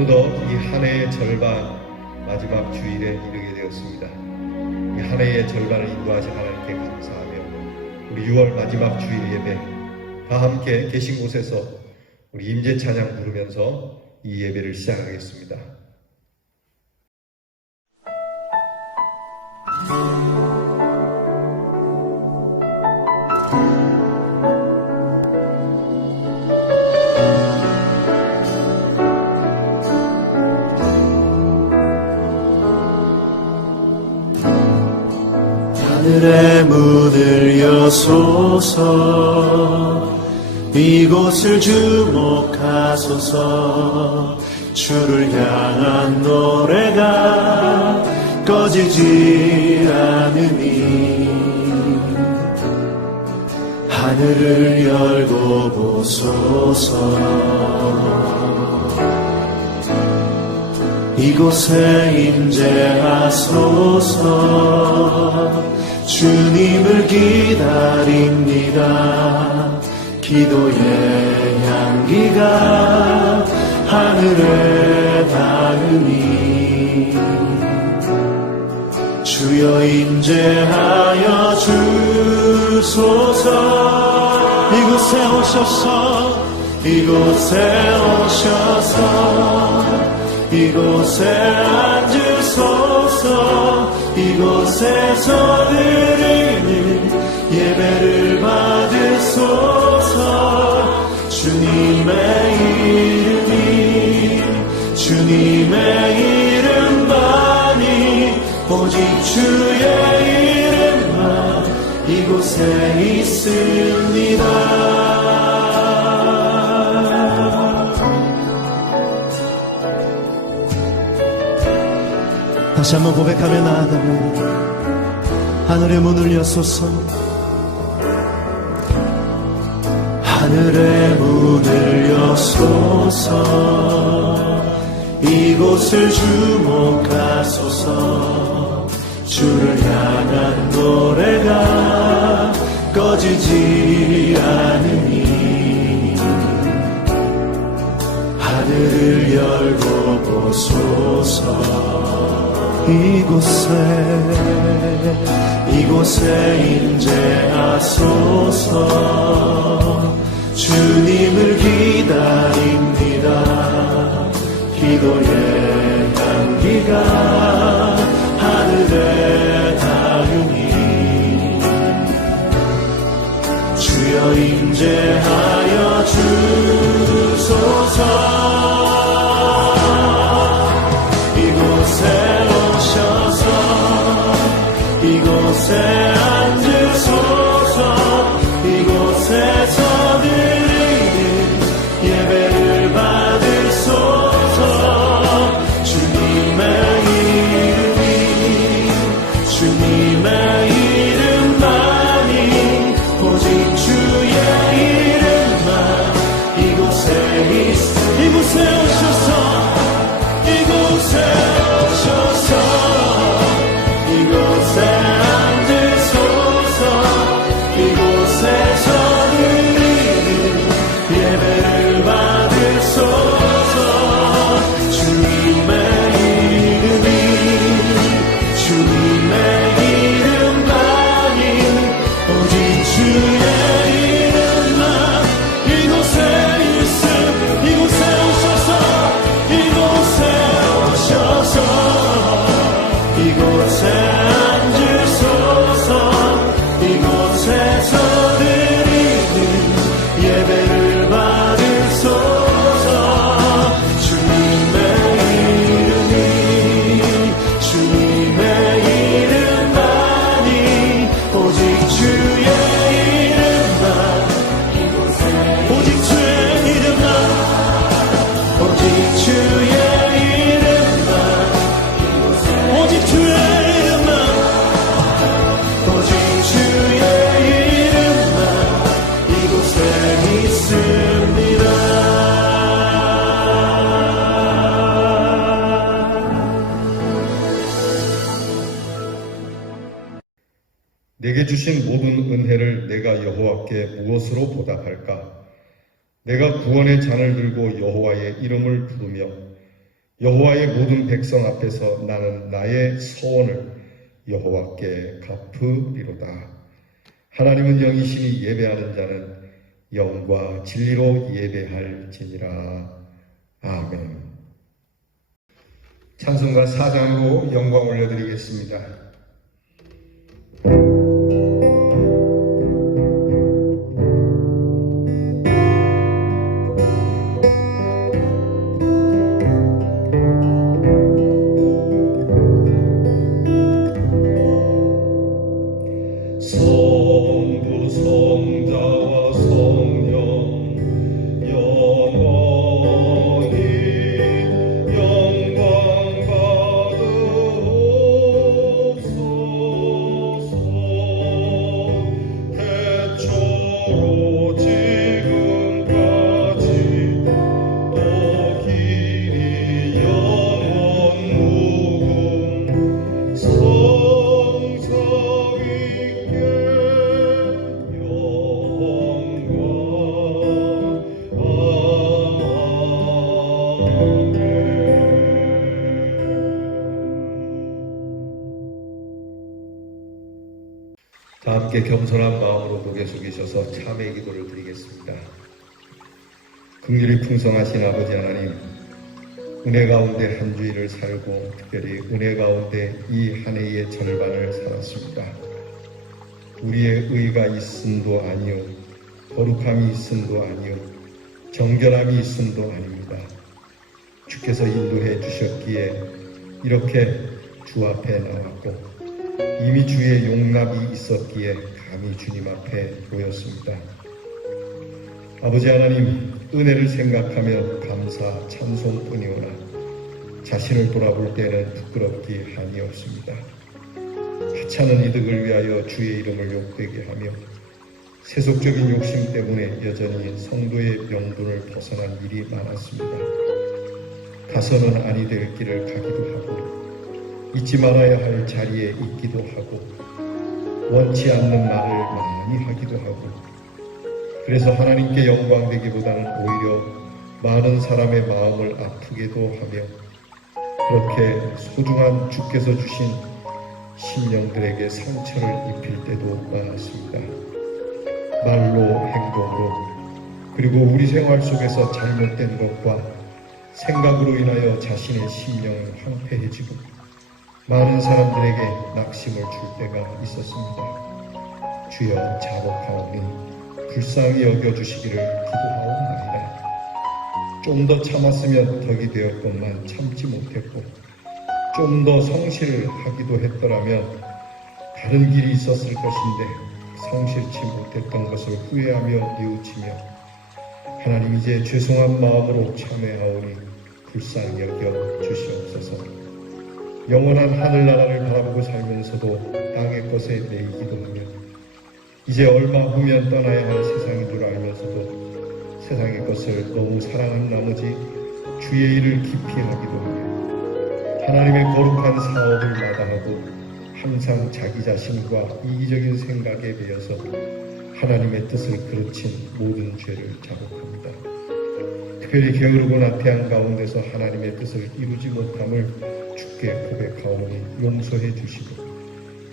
어느덧 이 한 해의 절반 마지막 주일에 이르게 되었습니다. 이 한 해의 절반을 인도하신 하나님께 감사하며 우리 6월 마지막 주일 예배 다 함께 계신 곳에서 우리 임재 찬양 부르면서 이 예배를 시작하겠습니다. 하늘의 문을 여소서, 이곳을 주목하소서. 주를 향한 노래가 꺼지지 않으니 하늘을 열고 보소서. 이곳에 임재하소서. 주님을 기다립니다. 기도의 향기가 하늘에 닿으니 주여 임재하여 주소서. 이곳에 오셔서, 이곳에 오셔서, 이곳에 앉으소서. 이곳에서 드리는 예배를 받으소서. 주님의 이름이, 주님의 이름만이, 오직 주의 이름만 이곳에 있습니다. 다시 한번 고백하며 나아가면 하늘의 문을 여소서. 하늘의 문을 여소서. 이곳을 주목하소서. 주를 향한 노래가 꺼지지 않으니 하늘을 열고 보소서. 이곳에 임재하소서. 주님을 기다립니다. 기도의 향기가 하늘에 닿으니 주여 임재하여 주소서. 이곳에 앉으소서. 이곳에서 드리는 예배를 받으소서. 주님의 이름이, 주님의 이름만이, 오직 주의 이름만 이곳에 이곳에 오셔서, 이곳에 오셔서, 이곳에 앉으소서. 이곳에서 드리는 예배를 받으소서. 주님의 이름이, 주님의 이름만이, 오직 주의 이름만 이곳에 있음. 이곳에 오셔서, 이곳에 오셔서, 이곳에 앉으소서. 이곳에서 드리는 예배를 받으소서. 주님의 이름이, 주님의 이름만이, 오직 주의 이름만 오직 주의 이름만, 오직 주의 이름만, 오직 주의 이름만, 오직 주의 이름만 이곳에 있습니다. 내게 주신 모든 은혜를 내가 여호와께 무엇으로 보답할까? 내가 구원의 잔을 들고 여호와의 이름을 부르며 여호와의 모든 백성 앞에서 나는 나의 서원을 여호와께 갚으리로다. 하나님은 영이시니 예배하는 자는 영과 진리로 예배할지니라. 아멘. 찬송가 4장으로 영광 올려드리겠습니다. 성부 성자와 성령 영원히 영광 받으옵소서. 태초로 지금까지 또 길이 영원 무궁 성삼위 다 함께 겸손한 마음으로 고개 숙이셔서 참회 기도를 드리겠습니다. 긍휼이 풍성하신 아버지 하나님, 은혜 가운데 한 주일을 살고 특별히 은혜 가운데 이 한 해의 절반을 살았습니다. 우리의 의가 있음도 아니요, 거룩함이 있음도 아니요, 정결함이 있음도 아닙니다. 주께서 인도해 주셨기에 이렇게 주 앞에 나왔고 이미 주의 용납이 있었기에 감히 주님 앞에 모였습니다. 아버지 하나님, 은혜를 생각하며 감사 찬송뿐이오나 자신을 돌아볼 때는 부끄럽기 한이 없습니다. 하찮은 이득을 위하여 주의 이름을 욕되게 하며 세속적인 욕심 때문에 여전히 성도의 명분을 벗어난 일이 많았습니다. 가서는 아니 될 길을 가기도 하고 잊지 말아야 할 자리에 있기도 하고 원치 않는 말을 많이 하기도 하고, 그래서 하나님께 영광되기보다는 오히려 많은 사람의 마음을 아프게도 하며 그렇게 소중한 주께서 주신 심령들에게 상처를 입힐 때도 많았습니다. 말로, 행동으로, 그리고 우리 생활 속에서 잘못된 것과 생각으로 인하여 자신의 심령이 황폐해지고 많은 사람들에게 낙심을 줄 때가 있었습니다. 주여 자복하오니 불쌍히 여겨주시기를 기도하옵나이다. 좀 더 참았으면 덕이 되었건만 참지 못했고 좀 더 성실을 하기도 했더라면 다른 길이 있었을 것인데 성실치 못했던 것을 후회하며 뉘우치며 하나님, 이제 죄송한 마음으로 참회하오니 불쌍히 여겨 주시옵소서. 영원한 하늘나라를 바라보고 살면서도 땅의 것에 매이기도 하며 이제 얼마 후면 떠나야 할 세상인 줄 알면서도 세상의 것을 너무 사랑한 나머지 주의 일을 깊이 하기도 하며 하나님의 거룩한 사업을 마다하고 항상 자기 자신과 이기적인 생각에 매여서 하나님의 뜻을 그르친 모든 죄를 자복합니다. 특별히 게으르고 나태한 가운데서 하나님의 뜻을 이루지 못함을 주께 고백하오니 용서해 주시고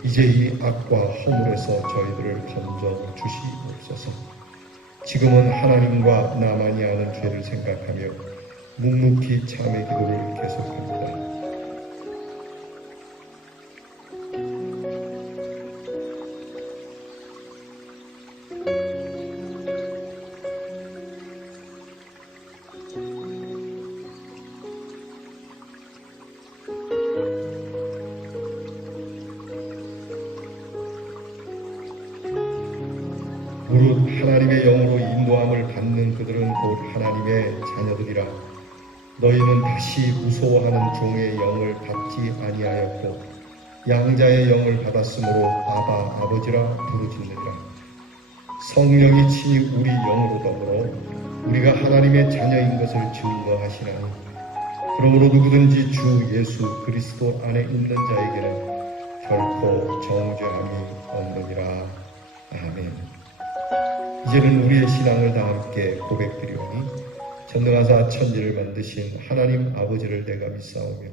이제 이 악과 허물에서 저희들을 건져 주시옵소서. 지금은 하나님과 나만이 아는 죄를 생각하며 묵묵히 참회 기도를 계속합니다. 무릇 하나님의 영으로 인도함을 받는 그들은 곧 하나님의 자녀들이라. 너희는 다시 무서워하는 종의 영을 받지 아니하였고 양자의 영을 받았으므로 아바 아버지라 부르짖느니라. 성령이 친히 우리 영으로 더불어 우리가 하나님의 자녀인 것을 증거하시나니 그러므로 누구든지 주 예수 그리스도 안에 있는 자에게는 결코 정죄함이 없느니라. 아멘. 이제는 우리의 신앙을 다 함께 고백드리오니 전능하사 천지를 만드신 하나님 아버지를 내가 믿사오며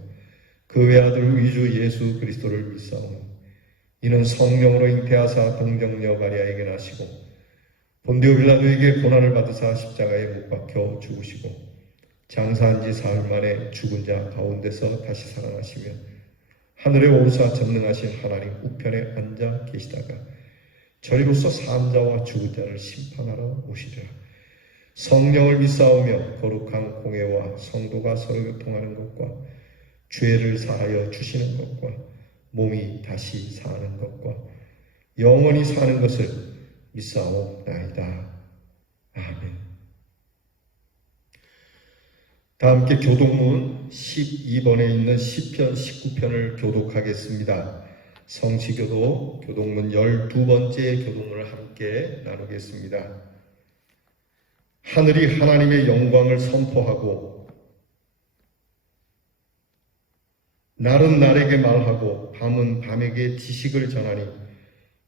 그 외아들 위주 예수 그리스도를 믿사오며 이는 성령으로 잉태하사 동정녀 마리아에게 나시고 본디오 빌라도에게 고난을 받으사 십자가에 못 박혀 죽으시고 장사한 지 사흘 만에 죽은 자 가운데서 다시 살아나시며 하늘에 오르사 전능하신 하나님 우편에 앉아 계시다가 저리로서 사람자와 죽은 자를 심판하러 오시리라. 성령을 믿사오며 거룩한 공회와 성도가 서로 교통하는 것과 죄를 사하여 주시는 것과 몸이 다시 사는 것과 영원히 사는 것을 믿사옵나이다. 아멘. 다 함께 교독문 12번에 있는 시편 19편을 교독하겠습니다. 성시교도 교독문 12번째 교독문을 함께 나누겠습니다. 하늘이 하나님의 영광을 선포하고 날은 날에게 말하고 밤은 밤에게 지식을 전하니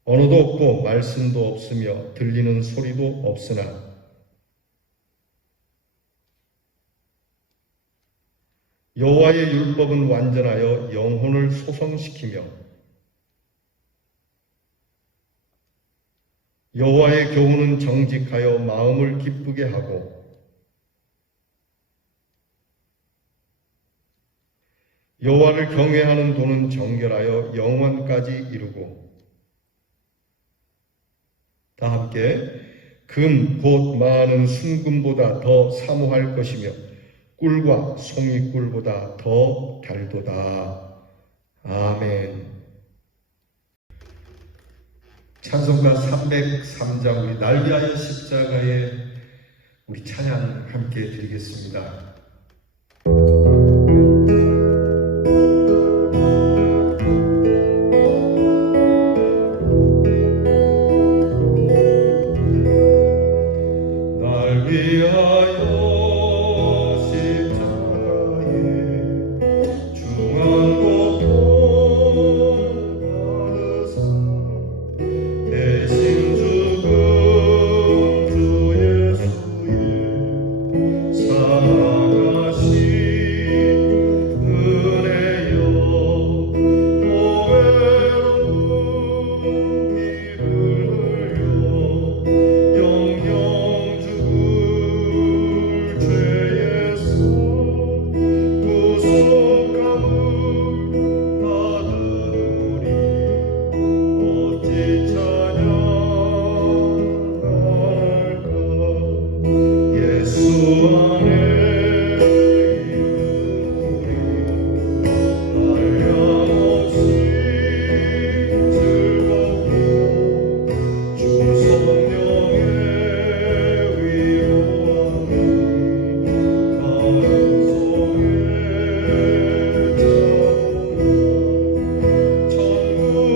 언어도 없고 말씀도 없으며 들리는 소리도 없으나 여호와의 율법은 완전하여 영혼을 소성시키며 여호와의 교훈은 정직하여 마음을 기쁘게 하고 여호와를 경외하는 도는 정결하여 영원까지 이루고 다 함께 금 곧 많은 순금보다 더 사모할 것이며 꿀과 송이꿀보다 더 달도다. 아멘. 찬송가 303장 우리 날 위하여 십자가에 우리 찬양 함께 드리겠습니다. 날 위하여 십자가에 중한 고통 받으사 대신 죽은 주 예수의 사랑하신 은혜여 보배로운 피를 흘려 영영 죽을 죄에서 구속함을 받은 우리 어찌 찬양할까. 예수 안에 있는 우리 한량없이 즐겁고 주 성령의 위로함이 가슴 속에 차오르나 천국은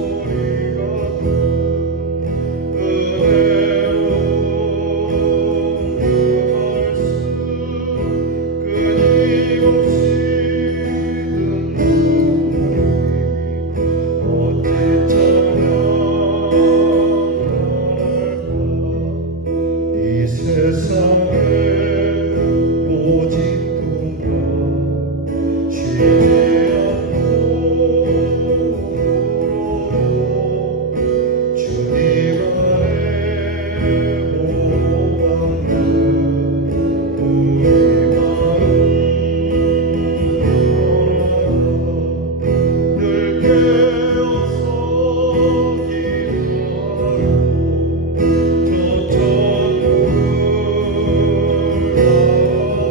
소리 같은 은혜로운 그 말씀 끊임없이 듣는 우리 어찌 찬양할까. 이 세상에 오직 꿈과 쉬지 않고 주님 안에 보호받는 우리 마음 늘 깨어서 기도하고 저 천국을 가며 주님만을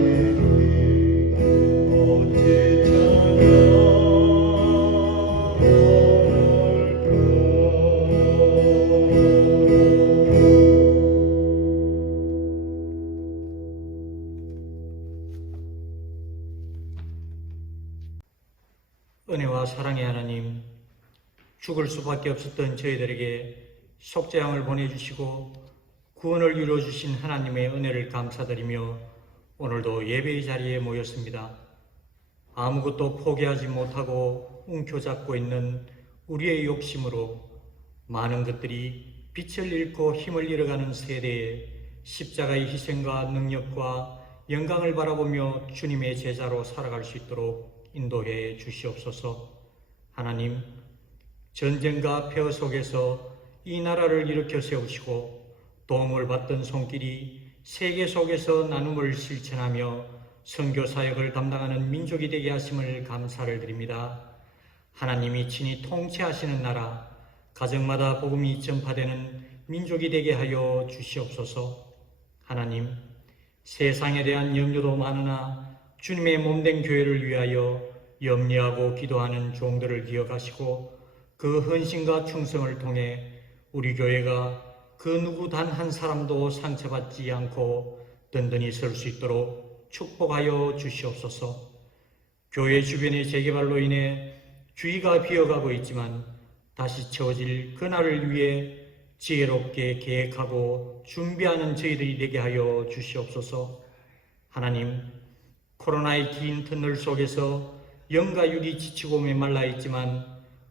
기다리니 어찌 은혜와 사랑의 하나님, 죽을 수밖에 없었던 저희들에게 속죄양을 보내주시고 구원을 이루어주신 하나님의 은혜를 감사드리며 오늘도 예배의 자리에 모였습니다. 아무것도 포기하지 못하고 움켜잡고 있는 우리의 욕심으로 많은 것들이 빛을 잃고 힘을 잃어가는 세대에 십자가의 희생과 능력과 영광을 바라보며 주님의 제자로 살아갈 수 있도록 인도해 주시옵소서. 하나님, 전쟁과 폐허 속에서 이 나라를 일으켜 세우시고 도움을 받던 손길이 세계 속에서 나눔을 실천하며 선교 사역을 담당하는 민족이 되게 하심을 감사를 드립니다. 하나님이 친히 통치하시는 나라, 가정마다 복음이 전파되는 민족이 되게 하여 주시옵소서. 하나님, 세상에 대한 염려도 많으나 주님의 몸된 교회를 위하여 염려하고 기도하는 종들을 기억하시고 그 헌신과 충성을 통해 우리 교회가 그 누구 단 한 사람도 상처받지 않고 든든히 설 수 있도록 축복하여 주시옵소서. 교회 주변의 재개발로 인해 주위가 비어가고 있지만 다시 채워질 그날을 위해 지혜롭게 계획하고 준비하는 저희들이 되게 하여 주시옵소서. 하나님, 코로나의 긴 터널 속에서 영과 육이 지치고 메말라 있지만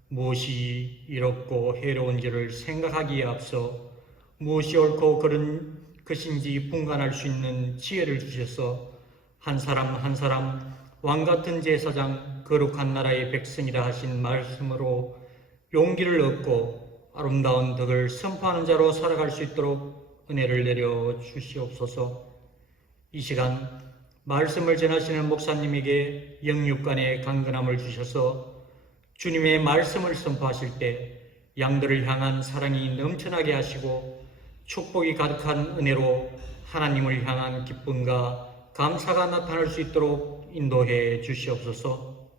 무엇이 이롭고 해로운지를 생각하기에 앞서 무엇이 옳고 그른 것인지 분간할 수 있는 지혜를 주셔서 한 사람 한 사람 왕같은 제사장 거룩한 나라의 백성이라 하신 말씀으로 용기를 얻고 아름다운 덕을 선포하는 자로 살아갈 수 있도록 은혜를 내려 주시옵소서. 이 시간 말씀을 전하시는 목사님에게 영육간의 강건함을 주셔서 주님의 말씀을 선포하실 때 양들을 향한 사랑이 넘쳐나게 하시고 축복이 가득한 은혜로 하나님을 향한 기쁨과 감사가 나타날 수 있도록 인도해 주시옵소서.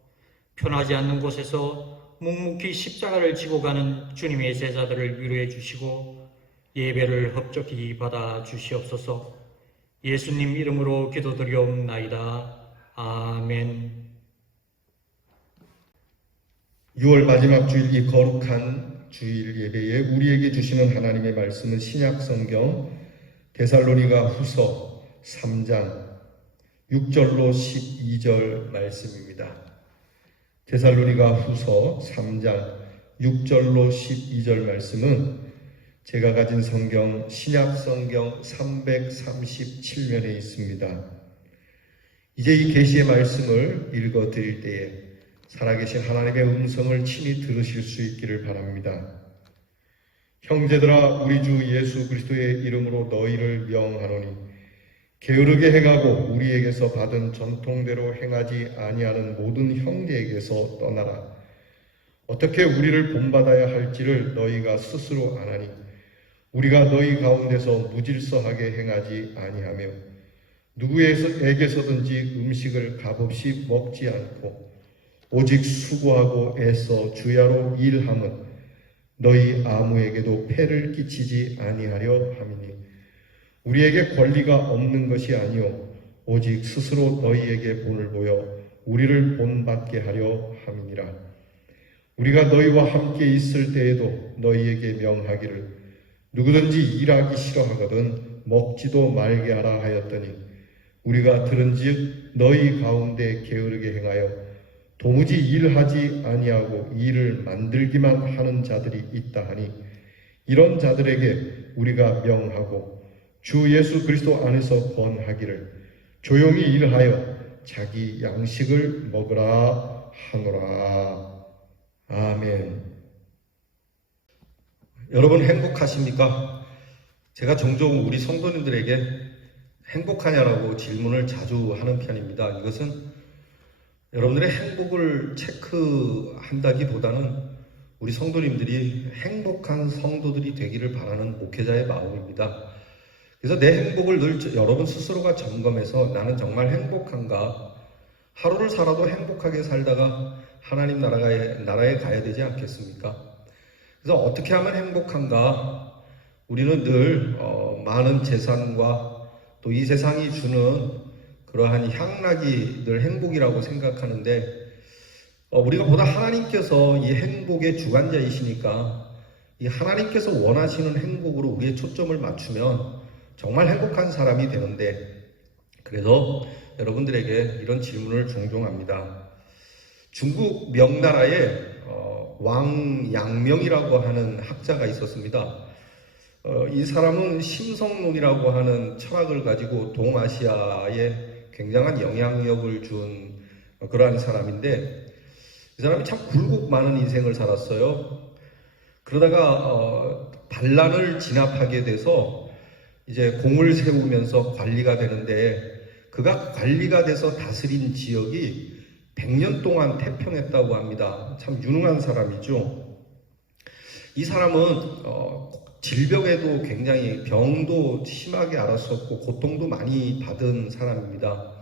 편하지 않는 곳에서 묵묵히 십자가를 지고 가는 주님의 제자들을 위로해 주시고 예배를 흡족히 받아 주시옵소서. 예수님 이름으로 기도드리옵나이다. 아멘. 6월 마지막 주일 이 거룩한 주일 예배에 우리에게 주시는 하나님의 말씀은 신약 성경 데살로니가 후서 3장 6절로 12절 말씀입니다. 데살로니가 후서 3장 6절로 12절 말씀은 제가 가진 성경 신약 성경 337면에 있습니다. 이제 이 계시의 말씀을 읽어 드릴 때에 살아계신 하나님의 음성을 친히 들으실 수 있기를 바랍니다. 형제들아, 우리 주 예수 그리스도의 이름으로 너희를 명하노니 게으르게 행하고 우리에게서 받은 전통대로 행하지 아니하는 모든 형제에게서 떠나라. 어떻게 우리를 본받아야 할지를 너희가 스스로 아나니 우리가 너희 가운데서 무질서하게 행하지 아니하며 누구에게서든지 음식을 값없이 먹지 않고 오직 수고하고 애써 주야로 일함은 너희 아무에게도 폐를 끼치지 아니하려 함이니 우리에게 권리가 없는 것이 아니요 오직 스스로 너희에게 본을 보여 우리를 본받게 하려 함이니라. 우리가 너희와 함께 있을 때에도 너희에게 명하기를 누구든지 일하기 싫어하거든 먹지도 말게 하라 하였더니 우리가 들은즉 너희 가운데 게으르게 행하여 도무지 일하지 아니하고 일을 만들기만 하는 자들이 있다 하니 이런 자들에게 우리가 명하고 주 예수 그리스도 안에서 권하기를 조용히 일하여 자기 양식을 먹으라 하노라. 아멘. 여러분 행복하십니까? 제가 종종 우리 성도님들에게 행복하냐라고 질문을 자주 하는 편입니다. 이것은 여러분들의 행복을 체크한다기보다는 우리 성도님들이 행복한 성도들이 되기를 바라는 목회자의 마음입니다. 그래서 내 행복을 늘 여러분 스스로가 점검해서 나는 정말 행복한가? 하루를 살아도 행복하게 살다가 하나님 나라에 가야 되지 않겠습니까? 그래서 어떻게 하면 행복한가? 우리는 늘 많은 재산과 또 이 세상이 주는 그러한 향락이 늘 행복이라고 생각하는데 우리가 보다 하나님께서 이 행복의 주관자이시니까 이 하나님께서 원하시는 행복으로 우리의 초점을 맞추면 정말 행복한 사람이 되는데 그래서 여러분들에게 이런 질문을 종종 합니다. 중국 명나라에 왕양명이라고 하는 학자가 있었습니다. 이 사람은 심성론이라고 하는 철학을 가지고 동아시아에 굉장한 영향력을 준 그러한 사람인데, 이 사람이 참 굴곡 많은 인생을 살았어요. 그러다가 반란을 진압하게 돼서 이제 공을 세우면서 관리가 되는데, 그가 관리가 돼서 다스린 지역이 100년 동안 태평했다고 합니다. 참 유능한 사람이죠. 이 사람은 질병에도 굉장히 병도 심하게 앓았었고 고통도 많이 받은 사람입니다.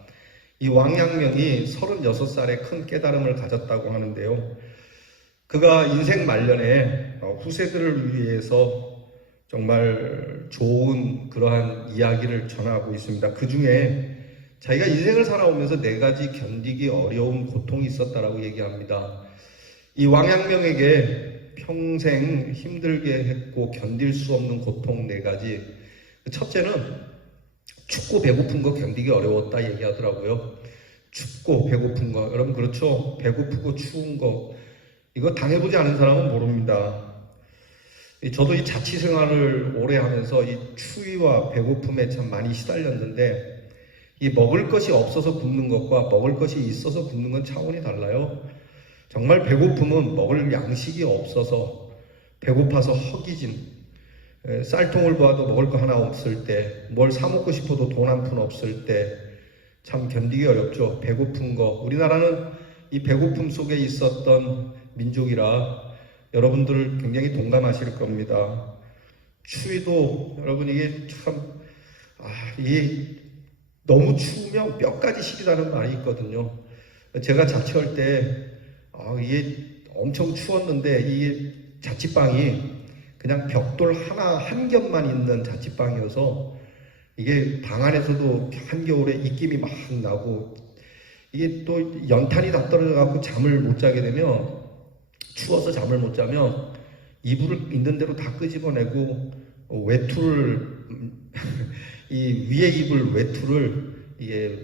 이 왕양명이 36살에 큰 깨달음을 가졌다고 하는데요. 그가 인생 말년에 후세들을 위해서 정말 좋은 그러한 이야기를 전하고 있습니다. 그 중에 자기가 인생을 살아오면서 4가지 견디기 어려운 고통이 있었다라고 얘기합니다. 이 왕양명에게 평생 힘들게 했고 견딜 수 없는 고통 4가지. 첫째는 춥고 배고픈 거 견디기 어려웠다 얘기하더라고요. 춥고 배고픈 거. 여러분 그렇죠? 배고프고 추운 거. 이거 당해보지 않은 사람은 모릅니다. 저도 이 자취 생활을 오래 하면서 이 추위와 배고픔에 참 많이 시달렸는데, 이 먹을 것이 없어서 굶는 것과 먹을 것이 있어서 굶는 건 차원이 달라요. 정말 배고픔은 먹을 양식이 없어서 배고파서 허기진, 쌀통을 보아도 먹을 거 하나 없을 때, 뭘 사 먹고 싶어도 돈 한 푼 없을 때 참 견디기 어렵죠. 배고픈 거. 우리나라는 이 배고픔 속에 있었던 민족이라 여러분들 굉장히 동감하실 겁니다. 추위도 여러분 이게 참 이게 너무 추우면 뼈까지 시리다는 말이 있거든요. 제가 자취할 때 이게 엄청 추웠는데 이게 자취방이 그냥 벽돌 한 겹만 있는 자취방이어서 이게 방 안에서도 한겨울에 입김이 막 나고, 이게 또 연탄이 다 떨어져갖고 잠을 못 자게 되면, 추워서 잠을 못 자면 이불을 있는 대로 다 끄집어내고 외투를 이 위에 입을 외투를 이게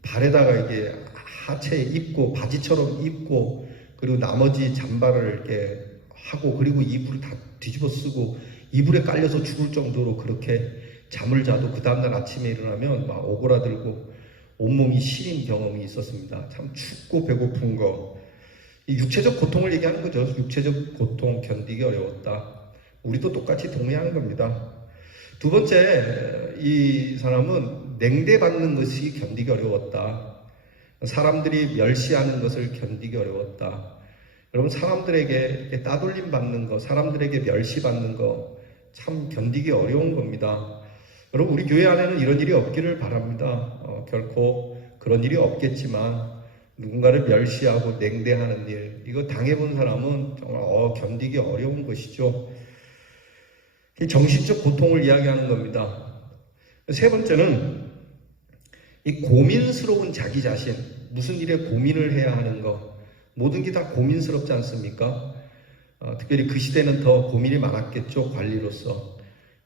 발에다가 이게 하체에 입고 바지처럼 입고, 그리고 나머지 잠바를 이렇게 하고, 그리고 이불을 다 뒤집어 쓰고 이불에 깔려서 죽을 정도로 그렇게 잠을 자도 그 다음날 아침에 일어나면 막 오그라들고 온몸이 시린 경험이 있었습니다. 참 춥고 배고픈 거. 이 육체적 고통을 얘기하는 거죠. 육체적 고통 견디기 어려웠다. 우리도 똑같이 동의하는 겁니다. 두 번째, 이 사람은 냉대받는 것이 견디기 어려웠다. 사람들이 멸시하는 것을 견디기 어려웠다. 여러분, 사람들에게 따돌림 받는 거, 사람들에게 멸시받는 거 참 견디기 어려운 겁니다. 여러분, 우리 교회 안에는 이런 일이 없기를 바랍니다. 결코 그런 일이 없겠지만 누군가를 멸시하고 냉대하는 일, 이거 당해본 사람은 정말 견디기 어려운 것이죠. 정신적 고통을 이야기하는 겁니다. 세 번째는 이 고민스러운 자기 자신, 무슨 일에 고민을 해야 하는 것, 모든 게 다 고민스럽지 않습니까? 특별히 그 시대는 더 고민이 많았겠죠. 관리로서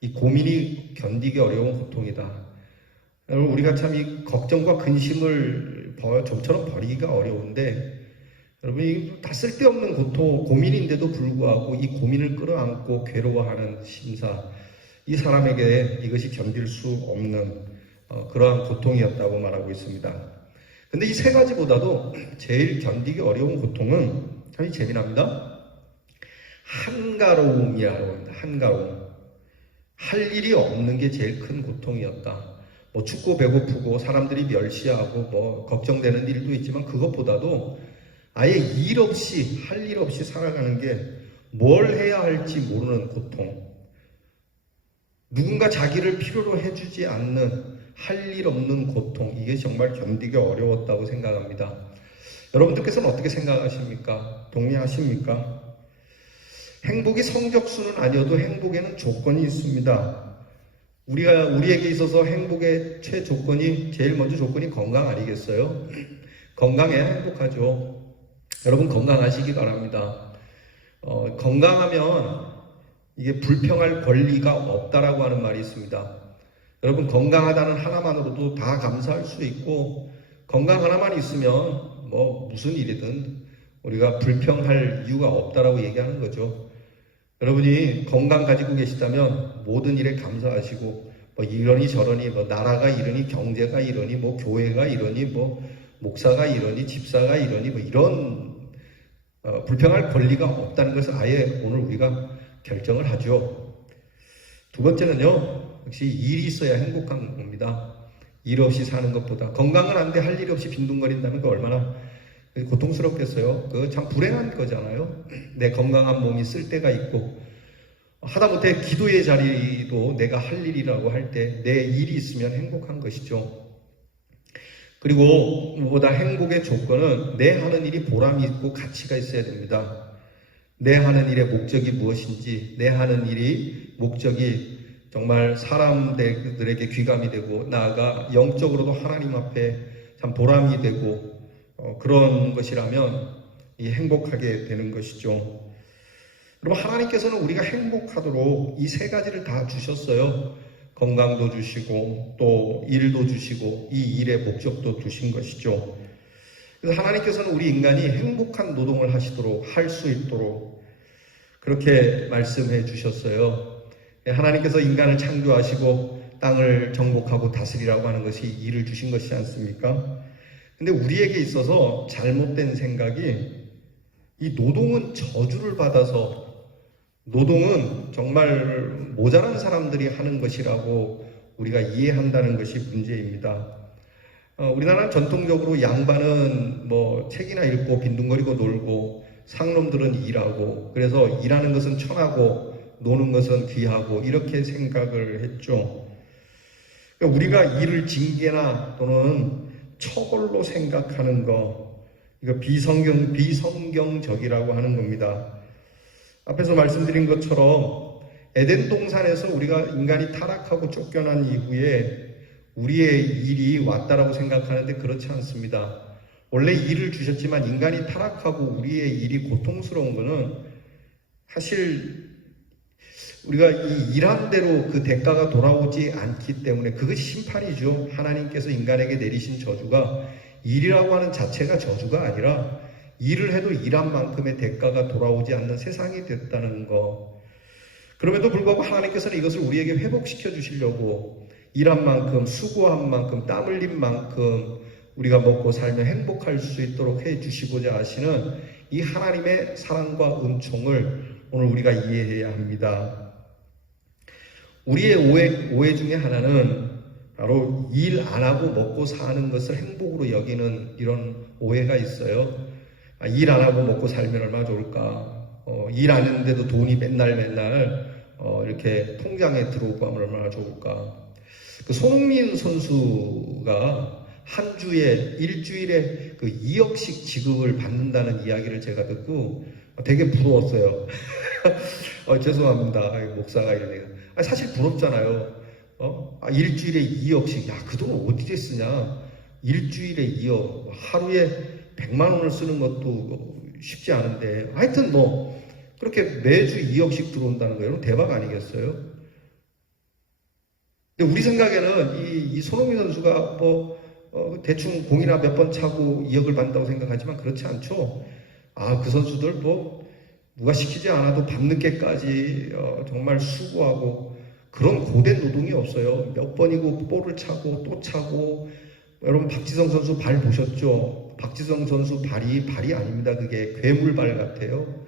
이 고민이 견디기 어려운 고통이다. 여러분, 우리가 참 이 걱정과 근심을 좀처럼 버리기가 어려운데, 여러분, 이게 다 쓸데없는 고민인데도 불구하고 이 고민을 끌어안고 괴로워하는 심사, 이 사람에게 이것이 견딜 수 없는 그러한 고통이었다고 말하고 있습니다. 근데 이 3가지보다도 제일 견디기 어려운 고통은 참 재미납니다. 한가로움이라고 합니다. 한가로움. 할 일이 없는 게 제일 큰 고통이었다. 뭐 춥고 배고프고 사람들이 멸시하고 뭐 걱정되는 일도 있지만, 그것보다도 아예 할 일 없이 살아가는 게 뭘 해야 할지 모르는 고통. 누군가 자기를 필요로 해주지 않는 할 일 없는 고통. 이게 정말 견디기 어려웠다고 생각합니다. 여러분들께서는 어떻게 생각하십니까? 동의하십니까? 행복이 성적순은 아니어도 행복에는 조건이 있습니다. 우리에게 있어서 행복의 제일 먼저 조건이 건강 아니겠어요? 건강해야 행복하죠. 여러분, 건강하시기 바랍니다. 건강하면 이게 불평할 권리가 없다라고 하는 말이 있습니다. 여러분, 건강하다는 하나만으로도 다 감사할 수 있고, 건강 하나만 있으면 뭐 무슨 일이든 우리가 불평할 이유가 없다라고 얘기하는 거죠. 여러분이 건강 가지고 계시다면 모든 일에 감사하시고 뭐 이러니 저러니 뭐 나라가 이러니 경제가 이러니 뭐 교회가 이러니 뭐 목사가 이러니 집사가 이러니 뭐 이런 불평할 권리가 없다는 것을 아예 오늘 우리가 결정을 하죠. 두 번째는요, 역시 일이 있어야 행복한 겁니다. 일 없이 사는 것보다 건강은 안 돼 할 일 없이 빈둥거린다는 거 얼마나 고통스럽겠어요. 그 참 불행한 거잖아요. 내 건강한 몸이 쓸 때가 있고 하다못해 기도의 자리도 내가 할 일이라고 할 때 내 일이 있으면 행복한 것이죠. 그리고 무엇보다 행복의 조건은 내 하는 일이 보람이 있고 가치가 있어야 됩니다. 내 하는 일의 목적이 무엇인지, 내 하는 일이 목적이 정말 사람들에게 귀감이 되고 나아가 영적으로도 하나님 앞에 참 보람이 되고 그런 것이라면 이 행복하게 되는 것이죠. 여러분, 하나님께서는 우리가 행복하도록 이 세 가지를 다 주셨어요. 건강도 주시고 또 일도 주시고 이 일의 목적도 두신 것이죠. 그래서 하나님께서는 우리 인간이 행복한 노동을 하시도록 할 수 있도록 그렇게 말씀해 주셨어요. 하나님께서 인간을 창조하시고 땅을 정복하고 다스리라고 하는 것이 일을 주신 것이지 않습니까? 근데 우리에게 있어서 잘못된 생각이 이 노동은 저주를 받아서 노동은 정말 모자란 사람들이 하는 것이라고 우리가 이해한다는 것이 문제입니다. 우리나라는 전통적으로 양반은 뭐 책이나 읽고 빈둥거리고 놀고 상놈들은 일하고 그래서 일하는 것은 천하고 노는 것은 귀하고 이렇게 생각을 했죠. 우리가 일을 징계나 또는 처벌로 생각하는 거 이거 비성경적이라고 하는 겁니다. 앞에서 말씀드린 것처럼 에덴 동산에서 우리가 인간이 타락하고 쫓겨난 이후에 우리의 일이 왔다라고 생각하는데 그렇지 않습니다. 원래 일을 주셨지만 인간이 타락하고 우리의 일이 고통스러운 것은 사실 우리가 이 일한 대로 그 대가가 돌아오지 않기 때문에 그것이 심판이죠. 하나님께서 인간에게 내리신 저주가 일이라고 하는 자체가 저주가 아니라 일을 해도 일한 만큼의 대가가 돌아오지 않는 세상이 됐다는 거. 그럼에도 불구하고 하나님께서는 이것을 우리에게 회복시켜 주시려고 일한 만큼, 수고한 만큼, 땀 흘린 만큼 우리가 먹고 살며 행복할 수 있도록 해 주시고자 하시는 이 하나님의 사랑과 은총을 오늘 우리가 이해해야 합니다. 우리의 오해 중에 하나는 바로 일 안 하고 먹고 사는 것을 행복으로 여기는 이런 오해가 있어요. 일 안 하고 먹고 살면 얼마나 좋을까? 일 안 했는데도 돈이 맨날 이렇게 통장에 들어오고 하면 얼마나 좋을까? 그 손흥민 선수가 한 주에 일주일에 그 2억씩 지급을 받는다는 이야기를 제가 듣고 되게 부러웠어요. 죄송합니다. 목사가 이러네요. 사실 부럽잖아요. 일주일에 2억씩. 야, 그 돈 어디에 쓰냐? 일주일에 2억. 하루에 100만 원을 쓰는 것도 쉽지 않은데. 하여튼 뭐 그렇게 매주 2억씩 들어온다는 거예요. 대박 아니겠어요? 근데 우리 생각에는 이 손흥민 선수가 대충 공이나 몇 번 차고 2억을 받는다고 생각하지만 그렇지 않죠. 그 선수들 누가 시키지 않아도 밤늦게까지 정말 수고하고 그런 고된 노동이 없어요. 몇 번이고 볼을 차고 또 차고. 여러분 박지성 선수 발 보셨죠? 박지성 선수 발이 아닙니다. 그게 괴물발 같아요.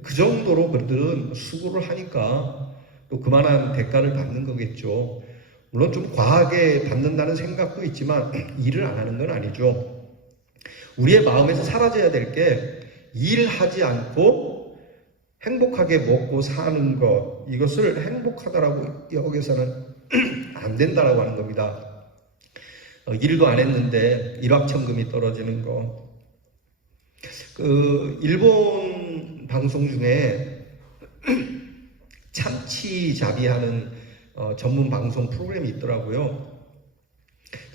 그 정도로 그들은 수고를 하니까 또 그만한 대가를 받는 거겠죠. 물론 좀 과하게 받는다는 생각도 있지만 일을 안 하는 건 아니죠. 우리의 마음에서 사라져야 될 게 일하지 않고 행복하게 먹고 사는 것, 이것을 행복하다라고 여기서는 안 된다라고 하는 겁니다. 일도 안 했는데 일확천금이 떨어지는 거. 일본 방송 중에 참치잡이하는 전문 방송 프로그램이 있더라고요.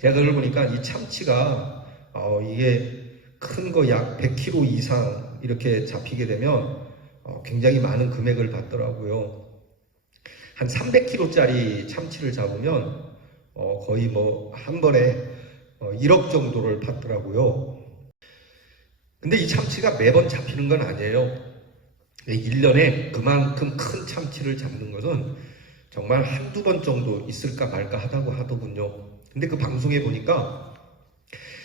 제가 그걸 보니까 이 참치가 이게 큰 거 약 100kg 이상 이렇게 잡히게 되면 굉장히 많은 금액을 받더라고요. 한 300kg짜리 참치를 잡으면 거의 한 번에 1억 정도를 받더라고요. 근데 이 참치가 매번 잡히는 건 아니에요. 1년에 그만큼 큰 참치를 잡는 것은 정말 한두 번 정도 있을까 말까 하더군요. 근데 그 방송에 보니까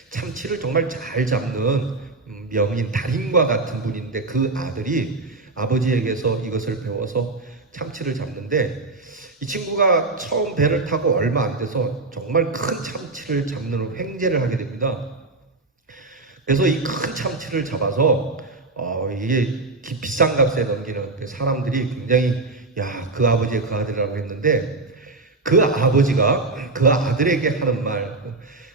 참치를 정말 잘 잡는 명인, 달인과 같은 분인데 그 아들이 아버지에게서 이것을 배워서 참치를 잡는데 이 친구가 처음 배를 타고 얼마 안 돼서 정말 큰 참치를 잡는 횡재를 하게 됩니다. 그래서 이 큰 참치를 잡아서 이게 비싼 값에 넘기는 그 사람들이 굉장히 야, 그 아버지의 그 아들이라고 했는데 그 아버지가 그 아들에게 하는 말,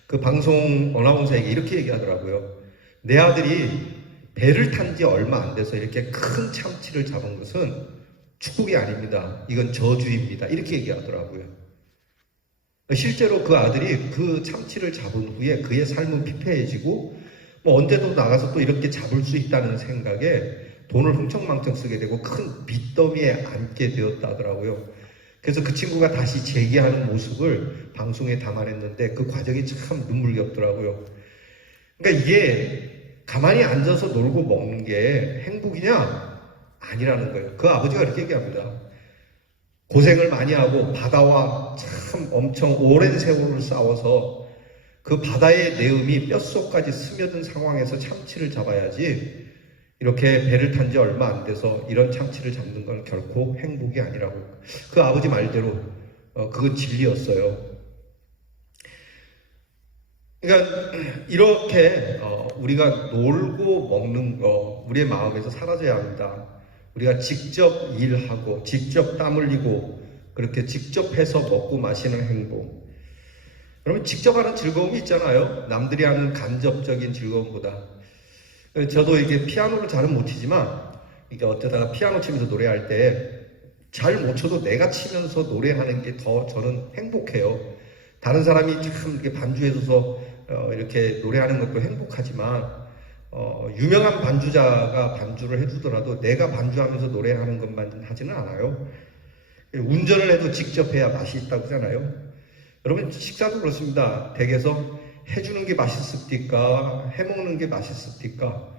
그 방송 어나운서에게 이렇게 얘기하더라고요. 내 아들이 배를 탄 지 얼마 안 돼서 이렇게 큰 참치를 잡은 것은 축복이 아닙니다. 이건 저주입니다. 이렇게 얘기하더라고요. 실제로 그 아들이 그 참치를 잡은 후에 그의 삶은 피폐해지고 뭐 언제도 나가서 또 이렇게 잡을 수 있다는 생각에 돈을 흥청망청 쓰게 되고 큰 빚더미에 앉게 되었다 하더라고요. 그래서 그 친구가 다시 재기하는 모습을 방송에 담아냈는데 그 과정이 참 눈물겹더라고요. 그러니까 이게 가만히 앉아서 놀고 먹는 게 행복이냐? 아니라는 거예요. 그 아버지가 이렇게 얘기합니다. 고생을 많이 하고 바다와 참 엄청 오랜 세월을 싸워서 그 바다의 내음이 뼛속까지 스며든 상황에서 참치를 잡아야지 이렇게 배를 탄 지 얼마 안 돼서 이런 참치를 잡는 건 결코 행복이 아니라고. 그 아버지 말대로 그건 진리였어요. 그러니까 이렇게 우리가 놀고 먹는 거 우리의 마음에서 사라져야 합니다. 우리가 직접 일하고 직접 땀 흘리고 그렇게 직접 해서 먹고 마시는 행복. 여러분 직접 하는 즐거움이 있잖아요. 남들이 하는 간접적인 즐거움보다. 저도 이게 피아노를 잘은 못 치지만 이게 어쩌다가 피아노 치면서 노래할 때 잘 못 쳐도 내가 치면서 노래하는 게 더 저는 행복해요. 다른 사람이 참 이렇게 반주해줘서 이렇게 노래하는 것도 행복하지만 유명한 반주자가 반주를 해주더라도 내가 반주하면서 노래하는 것만 하지는 않아요. 운전을 해도 직접 해야 맛이 있다고 하잖아요. 여러분 식사도 그렇습니다. 댁에서 해주는 게 맛있습니까? 해먹는 게 맛있습니까?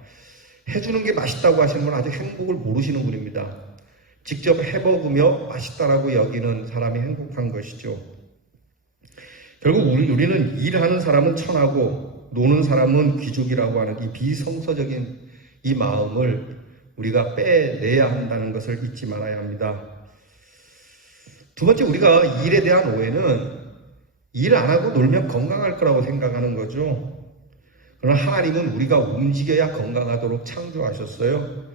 해주는 게 맛있다고 하시는 분 아직 행복을 모르시는 분입니다. 직접 해먹으며 맛있다라고 여기는 사람이 행복한 것이죠. 결국 우리는 일하는 사람은 천하고 노는 사람은 귀족이라고 하는 이 비성서적인 이 마음을 우리가 빼내야 한다는 것을 잊지 말아야 합니다. 두 번째, 우리가 일에 대한 오해는 일 안 하고 놀면 건강할 거라고 생각하는 거죠. 그러나 하나님은 우리가 움직여야 건강하도록 창조하셨어요.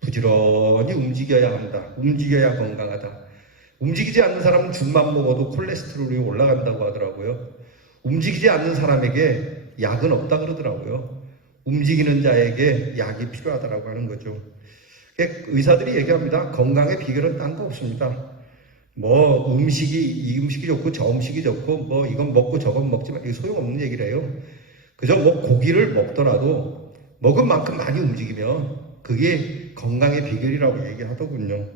부지런히 움직여야 한다. 움직여야 건강하다. 움직이지 않는 사람은 죽만 먹어도 콜레스테롤이 올라간다고 하더라고요. 움직이지 않는 사람에게 약은 없다 그러더라고요. 움직이는 자에게 약이 필요하다고 하는 거죠. 의사들이 얘기합니다. 건강의 비결은 딴 거 없습니다. 뭐 이 음식이 좋고 저 음식이 좋고 뭐 이건 먹고 저건 먹지만 이게 소용없는 얘기래요. 그저 뭐 고기를 먹더라도 먹은 만큼 많이 움직이면 그게 건강의 비결이라고 얘기하더군요.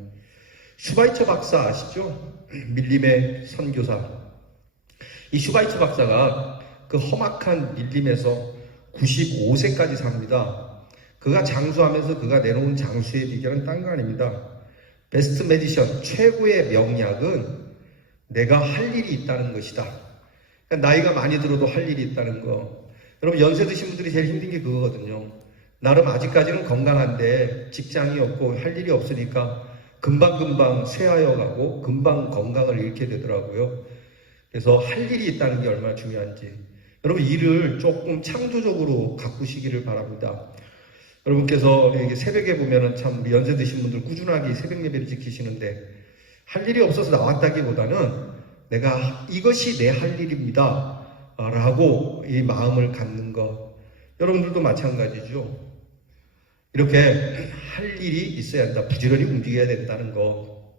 슈바이처 박사 아시죠? 밀림의 선교사. 이 슈바이처 박사가 그 험악한 밀림에서 95세까지 삽니다. 그가 장수하면서 그가 내놓은 장수의 비결은 딴 거 아닙니다. 베스트 메디션, 최고의 명약은 내가 할 일이 있다는 것이다. 그러니까 나이가 많이 들어도 할 일이 있다는 거. 여러분 연세 드신 분들이 제일 힘든 게 그거거든요. 나름 아직까지는 건강한데 직장이 없고 할 일이 없으니까 금방금방 쇠하여 가고 금방 건강을 잃게 되더라고요. 그래서 할 일이 있다는 게 얼마나 중요한지. 여러분 일을 조금 창조적으로 가꾸시기를 바랍니다. 여러분께서 새벽에 보면은 참 연세 드신 분들 꾸준하게 새벽 예배를 지키시는데 할 일이 없어서 나왔다기보다는 내가 이것이 내 할 일입니다 라고 이 마음을 갖는 것. 여러분들도 마찬가지죠. 이렇게 할 일이 있어야 한다. 부지런히 움직여야 된다는 거.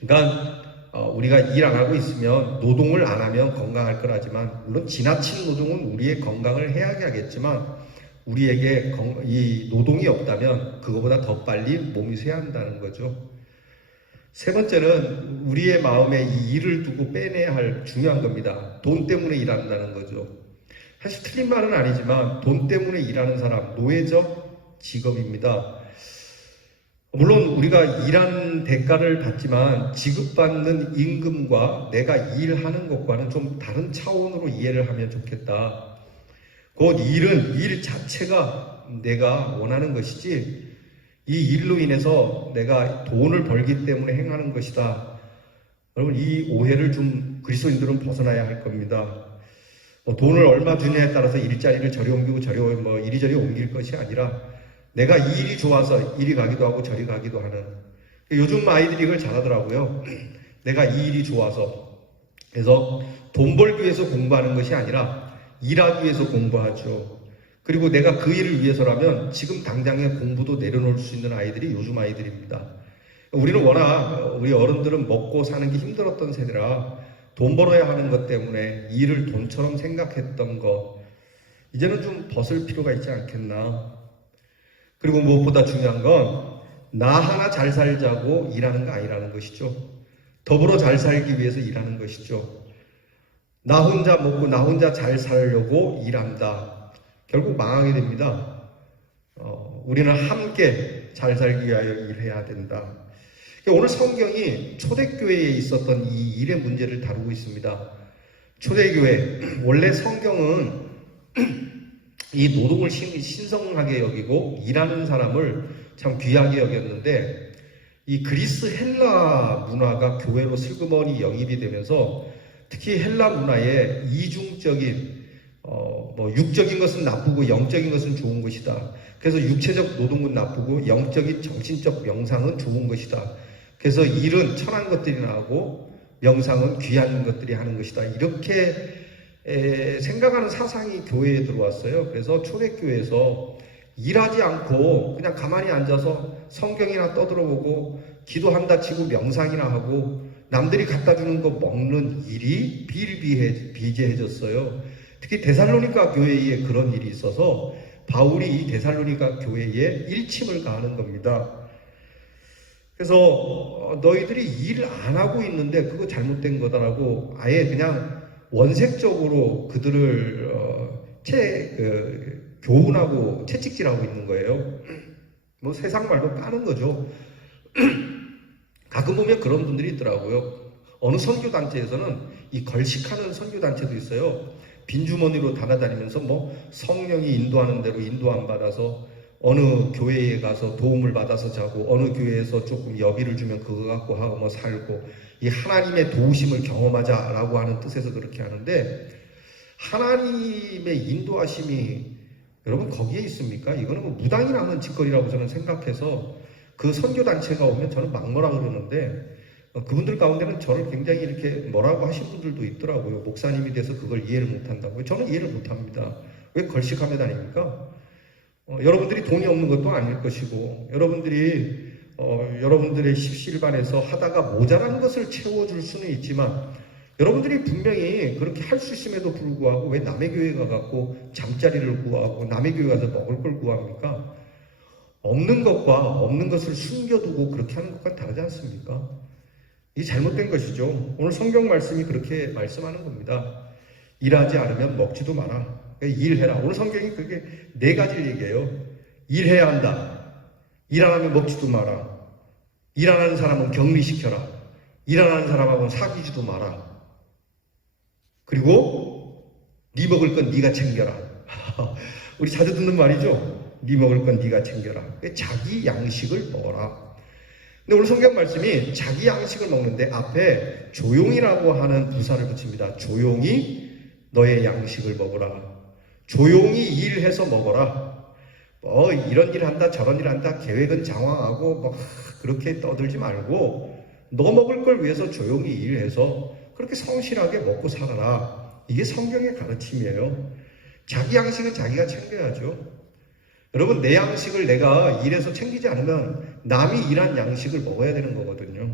그러니까 우리가 일 안 하고 있으면 노동을 안 하면 건강할 거라지만 물론 지나친 노동은 우리의 건강을 해하게 하겠지만 우리에게 이 노동이 없다면 그거보다 더 빨리 몸이 쇠한다는 거죠. 세 번째는 우리의 마음에 이 일을 두고 빼내야 할 중요한 겁니다. 돈 때문에 일한다는 거죠. 사실 틀린 말은 아니지만 돈 때문에 일하는 사람, 노예적 직업입니다. 물론 우리가 일하는 대가를 받지만 지급받는 임금과 내가 일하는 것과는 좀 다른 차원으로 이해를 하면 좋겠다. 곧 일은 일 자체가 내가 원하는 것이지 이 일로 인해서 내가 돈을 벌기 때문에 행하는 것이다. 여러분, 이 오해를 좀 그리스도인들은 벗어나야 할 겁니다. 돈을 얼마 주냐에 따라서 일자리를 저리 옮기고 이리저리 옮길 것이 아니라 내가 이 일이 좋아서 이리 가기도 하고 저리 가기도 하는, 요즘 아이들이 이걸 잘하더라고요. 내가 이 일이 좋아서. 그래서 돈 벌기 위해서 공부하는 것이 아니라 일하기 위해서 공부하죠. 그리고 내가 그 일을 위해서라면 지금 당장에 공부도 내려놓을 수 있는 아이들이 요즘 아이들입니다. 우리는 워낙 우리 어른들은 먹고 사는 게 힘들었던 세대라 돈 벌어야 하는 것 때문에 일을 돈처럼 생각했던 것, 이제는 좀 벗을 필요가 있지 않겠나. 그리고 무엇보다 중요한 건 나 하나 잘 살자고 일하는 거 아니라는 것이죠. 더불어 잘 살기 위해서 일하는 것이죠. 나 혼자 먹고 나 혼자 잘 살려고 일한다. 결국 망하게 됩니다. 우리는 함께 잘 살기 위하여 일해야 된다. 오늘 성경이 초대교회에 있었던 이 일의 문제를 다루고 있습니다. 초대교회, 원래 성경은 이 노동을 신성하게 여기고 일하는 사람을 참 귀하게 여겼는데, 이 그리스 헬라 문화가 교회로 슬그머니 영입이 되면서 특히 헬라 문화에 이중적인 육적인 것은 나쁘고 영적인 것은 좋은 것이다. 그래서 육체적 노동은 나쁘고 영적인 정신적 명상은 좋은 것이다. 그래서 일은 천한 것들이 나오고 명상은 귀한 것들이 하는 것이다. 이렇게 생각하는 사상이 교회에 들어왔어요. 그래서 초대교회에서 일하지 않고 그냥 가만히 앉아서 성경이나 떠들어보고 기도한다 치고 명상이나 하고 남들이 갖다 주는 거 먹는 일이 비일비재해졌어요. 특히 데살로니가 교회에 그런 일이 있어서 바울이 이 데살로니가 교회에 일침을 가하는 겁니다. 그래서 너희들이 일을 안 하고 있는데 그거 잘못된 거다라고 아예 그냥 원색적으로 그들을 교훈하고 채찍질하고 있는 거예요. 뭐 세상 말로 까는 거죠. 가끔 보면 그런 분들이 있더라고요. 어느 선교단체에서는 이 걸식하는 선교단체도 있어요. 빈주머니로 달아다니면서 뭐 성령이 인도하는 대로 인도 안 받아서 어느 교회에 가서 도움을 받아서 자고 어느 교회에서 조금 여비를 주면 그거 갖고 하고 뭐 살고, 이 하나님의 도우심을 경험하자라고 하는 뜻에서 그렇게 하는데, 하나님의 인도하심이 여러분 거기에 있습니까? 이거는 뭐 무당이나 하는 짓거리라고 저는 생각해서 그 선교단체가 오면 저는 막노라 그러는데, 그분들 가운데는 저를 굉장히 이렇게 뭐라고 하신 분들도 있더라고요. 목사님이 돼서 그걸 이해를 못한다고. 저는 이해를 못합니다. 왜 걸식하며 다닙니까? 여러분들이 돈이 없는 것도 아닐 것이고, 여러분들이 여러분들의 십시일반에서 하다가 모자란 것을 채워줄 수는 있지만, 여러분들이 분명히 그렇게 할 수 있음에도 불구하고 왜 남의 교회 가갖고 잠자리를 구하고 남의 교회 가서 먹을 걸 구합니까? 없는 것과 없는 것을 숨겨두고 그렇게 하는 것과 다르지 않습니까? 이게 잘못된 것이죠. 오늘 성경 말씀이 그렇게 말씀하는 겁니다. 일하지 않으면 먹지도 마라. 일해라. 오늘 성경이 그게 네 가지를 얘기해요. 일해야 한다. 일 안 하면 먹지도 마라. 일 안 하는 사람은 격리시켜라. 일 안 하는 사람하고는 사귀지도 마라. 그리고 네 먹을 건 네가 챙겨라. 우리 자주 듣는 말이죠. 네 먹을 건 네가 챙겨라. 자기 양식을 먹어라. 근데 오늘 성경 말씀이 자기 양식을 먹는데 앞에 조용히라고 하는 부사를 붙입니다. 조용히 너의 양식을 먹어라. 조용히 일해서 먹어라. 이런 일 한다 저런 일 한다 계획은 장황하고 그렇게 떠들지 말고 너 먹을 걸 위해서 조용히 일해서 그렇게 성실하게 먹고 살아라. 이게 성경의 가르침이에요. 자기 양식은 자기가 챙겨야죠. 여러분, 내 양식을 내가 일해서 챙기지 않으면 남이 일한 양식을 먹어야 되는 거거든요.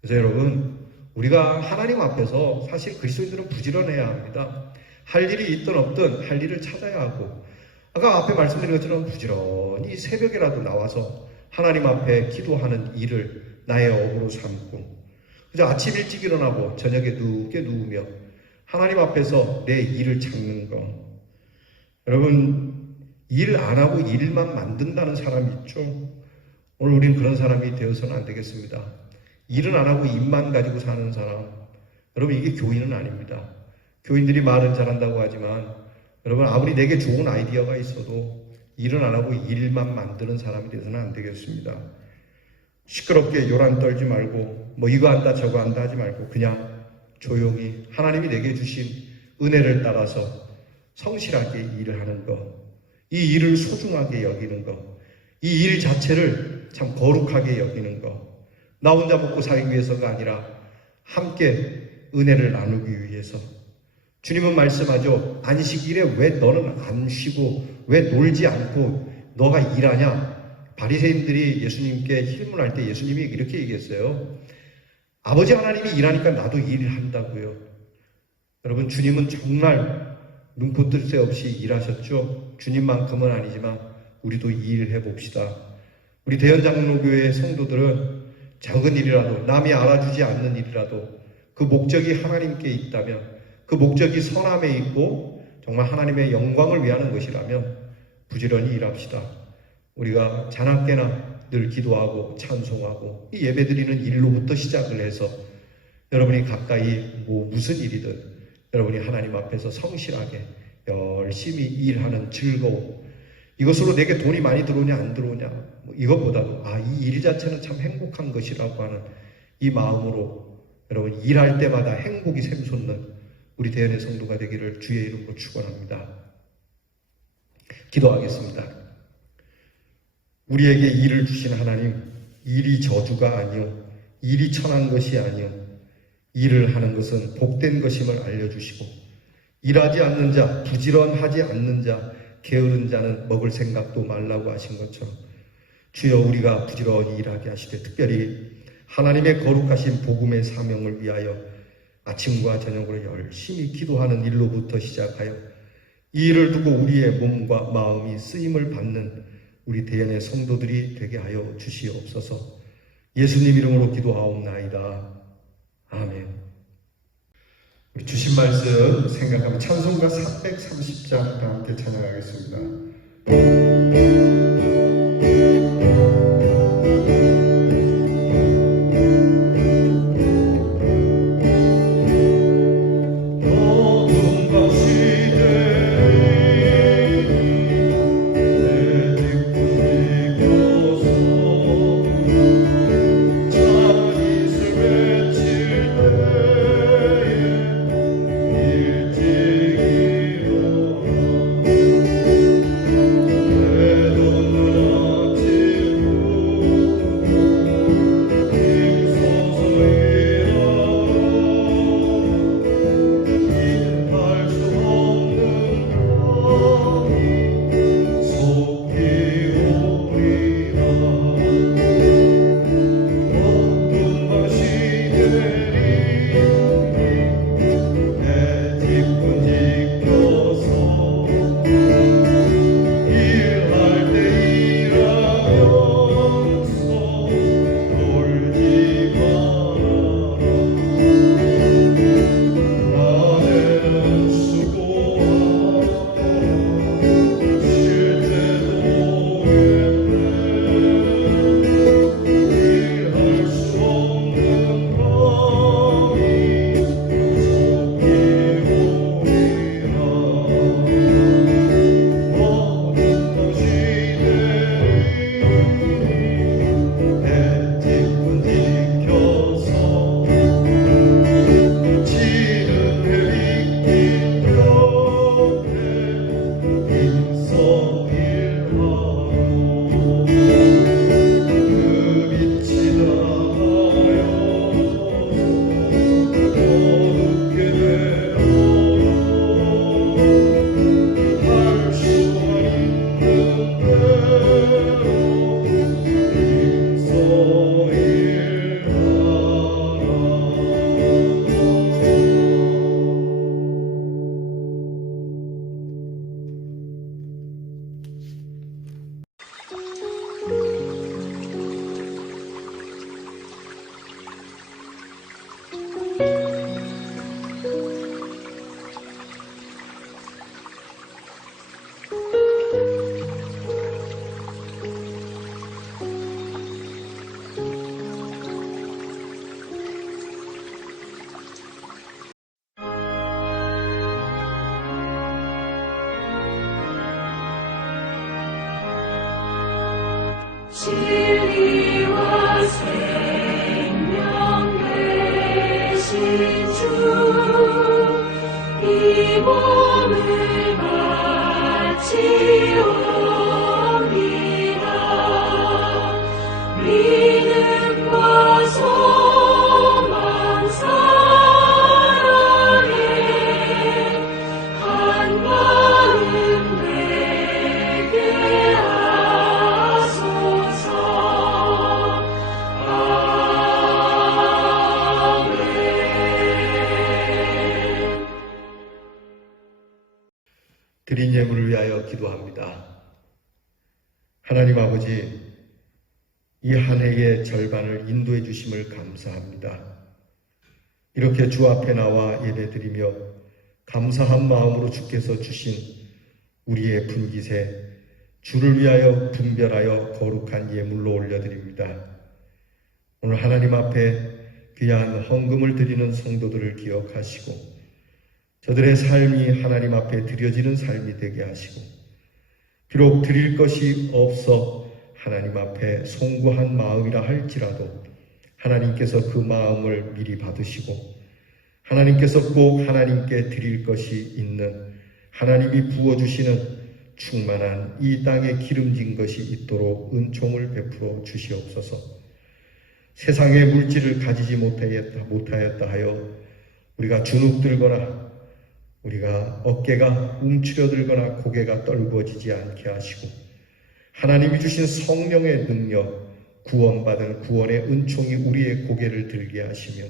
그래서 여러분, 우리가 하나님 앞에서 사실 그리스도인들은 부지런해야 합니다. 할 일이 있든 없든 할 일을 찾아야 하고, 아까 앞에 말씀드린 것처럼 부지런히 새벽에라도 나와서 하나님 앞에 기도하는 일을 나의 업으로 삼고, 그저 아침 일찍 일어나고 저녁에 누우며 하나님 앞에서 내 일을 찾는 거. 여러분, 일 안 하고 일만 만든다는 사람이 있죠. 오늘 우리는 그런 사람이 되어서는 안 되겠습니다. 일은 안 하고 입만 가지고 사는 사람. 여러분, 이게 교인은 아닙니다. 교인들이 말은 잘한다고 하지만 여러분, 아무리 내게 좋은 아이디어가 있어도 일은 안 하고 일만 만드는 사람이 되어서는 안 되겠습니다. 시끄럽게 요란 떨지 말고 뭐 이거 한다 저거 한다 하지 말고 그냥 조용히 하나님이 내게 주신 은혜를 따라서 성실하게 일을 하는 것, 이 일을 소중하게 여기는 것, 이 일 자체를 참 거룩하게 여기는 것, 나 혼자 먹고 살기 위해서가 아니라 함께 은혜를 나누기 위해서. 주님은 말씀하죠. 안식일에 왜 너는 안 쉬고 왜 놀지 않고 너가 일하냐? 바리새인들이 예수님께 힐문할 때 예수님이 이렇게 얘기했어요. 아버지 하나님이 일하니까 나도 일을 한다고요. 여러분, 주님은 정말 눈코 뜰 새 없이 일하셨죠. 주님만큼은 아니지만 우리도 일을 해봅시다. 우리 대연장로교회 성도들은 작은 일이라도, 남이 알아주지 않는 일이라도 그 목적이 하나님께 있다면, 그 목적이 선함에 있고 정말 하나님의 영광을 위하는 것이라면 부지런히 일합시다. 우리가 자나깨나 늘 기도하고 찬송하고 이 예배드리는 일로부터 시작을 해서 여러분이 가까이 무슨 일이든 여러분이 하나님 앞에서 성실하게 열심히 일하는 즐거움, 이것으로 내게 돈이 많이 들어오냐 안 들어오냐 이것보다도 이 일 자체는 참 행복한 것이라고 하는 이 마음으로 여러분 일할 때마다 행복이 샘솟는 우리 대연의 성도가 되기를 주의 이름으로 축원합니다. 기도하겠습니다. 우리에게 일을 주신 하나님, 일이 저주가 아니요 일이 천한 것이 아니요 일을 하는 것은 복된 것임을 알려주시고, 일하지 않는 자, 부지런하지 않는 자, 게으른 자는 먹을 생각도 말라고 하신 것처럼 주여 우리가 부지런히 일하게 하시되 특별히 하나님의 거룩하신 복음의 사명을 위하여 아침과 저녁으로 열심히 기도하는 일로부터 시작하여 이 일을 두고 우리의 몸과 마음이 쓰임을 받는 우리 대연의 성도들이 되게 하여 주시옵소서. 예수님 이름으로 기도하옵나이다. 아멘. 우리 주신 말씀 생각하면 찬송가 330장 다 함께 찬양하겠습니다. 일찍 일어나 진리와 생명 되신 주, 이 몸을 바치옵니다. 믿음과 소망 사랑에 한 마음 되게 하소서. 아멘. 드린 예물을 위하여 기도합니다. 하나님 아버지, 이 한 해의 절반을 인도해 주심을 감사합니다. 이렇게 주 앞에 나와 예배드리며 감사한 마음으로 주께서 주신 우리의 분깃에 주를 위하여 분별하여 거룩한 예물로 올려드립니다. 오늘 하나님 앞에 귀한 헌금을 드리는 성도들을 기억하시고 저들의 삶이 하나님 앞에 드려지는 삶이 되게 하시고, 비록 드릴 것이 없어 하나님 앞에 송구한 마음이라 할지라도 하나님께서 그 마음을 미리 받으시고 하나님께서 꼭 하나님께 드릴 것이 있는, 하나님이 부어주시는 충만한 이 땅에 기름진 것이 있도록 은총을 베풀어 주시옵소서. 세상의 물질을 가지지 못하였다 하여 우리가 주눅들거나 우리가 어깨가 움츠려들거나 고개가 떨구어지지 않게 하시고, 하나님이 주신 성령의 능력, 구원받은 구원의 은총이 우리의 고개를 들게 하시며,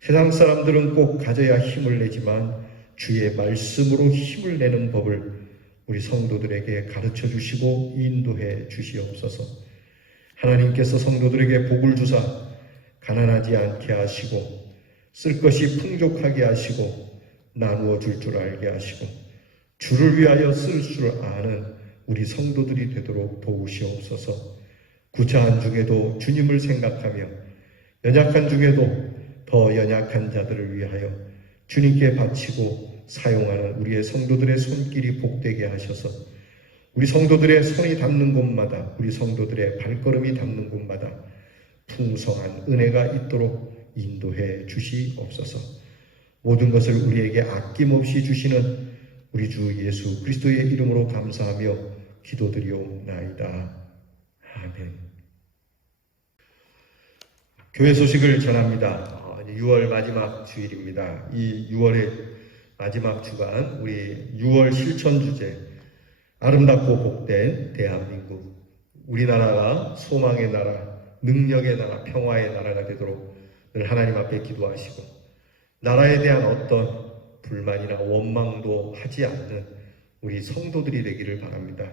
세상 사람들은 꼭 가져야 힘을 내지만 주의 말씀으로 힘을 내는 법을 우리 성도들에게 가르쳐 주시고 인도해 주시옵소서. 하나님께서 성도들에게 복을 주사 가난하지 않게 하시고 쓸 것이 풍족하게 하시고 나누어 줄 줄 알게 하시고 주를 위하여 쓸 줄 아는 우리 성도들이 되도록 도우시옵소서. 구차한 중에도 주님을 생각하며 연약한 중에도 더 연약한 자들을 위하여 주님께 바치고 사용하는 우리의 성도들의 손길이 복되게 하셔서 우리 성도들의 손이 닿는 곳마다, 우리 성도들의 발걸음이 닿는 곳마다 풍성한 은혜가 있도록 인도해 주시옵소서. 모든 것을 우리에게 아낌없이 주시는 우리 주 예수 그리스도의 이름으로 감사하며 기도드리옵나이다. 아멘. 교회 소식을 전합니다. 6월 마지막 주일입니다. 이 6월의 마지막 주간, 우리 6월 실천 주제, 아름답고 복된 대한민국, 우리나라가 소망의 나라, 능력의 나라, 평화의 나라가 되도록 늘 하나님 앞에 기도하시고, 나라에 대한 어떤 불만이나 원망도 하지 않는 우리 성도들이 되기를 바랍니다.